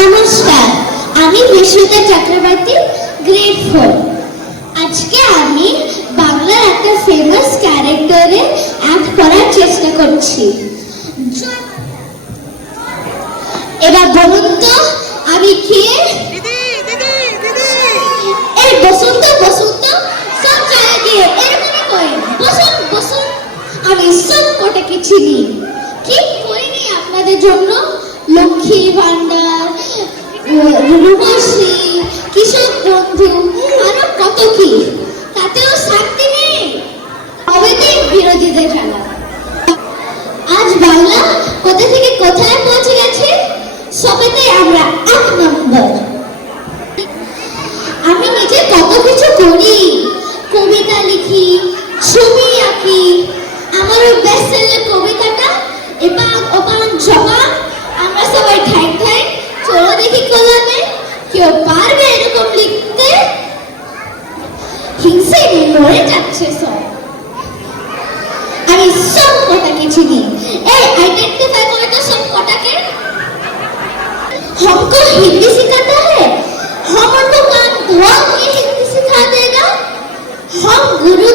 নমস্কার, আমি বিশ্বতা চক্রবর্তী, গ্রেড 4। আজকে আমি বাংলার একটা ফেমাস ক্যারেক্টারে অ্যাক্ট করার চেষ্টা করছি। এবার বলুন তো আমি কে? এই বসন্ত বসন্ত সব জায়গায় এরকমই করে বসুন বসুন। আমি সব কটাকে চিনি, কি করিনি আপনাদের জন্য? লক্ষ্মী ভান্ডার, রূপশ্রী, কৃষক বন্ধু, আরো কত কি, তাতেও শান্তি নেই। কবেতেই বিরোধীদের খেলা। আজ বাংলা কোথা থেকে কোথায় পৌঁছে গেছে, সবেতেই আমরা 1 নম্বর। আমি নিজে কত কিছু করি, কবিতা লিখি, ছবি আঁকি। আমার ওই বেস্ট সেলার কবিতাটা এপাক ওপাক জমা, আমরা সবাই ঠাই ঠাই চলো দেখি কলামে কেউ পারবে এরকম লিখতে। হিংসে মরে যাচ্ছে সব। আমি সব কটাকে চিনি। এই আইডেন্টিফাই করে তো সব কটাকে। हमको हिंदी सिखाता है, हम उनको कान धोआ के हिंदी सिखा देगा। हम गुरु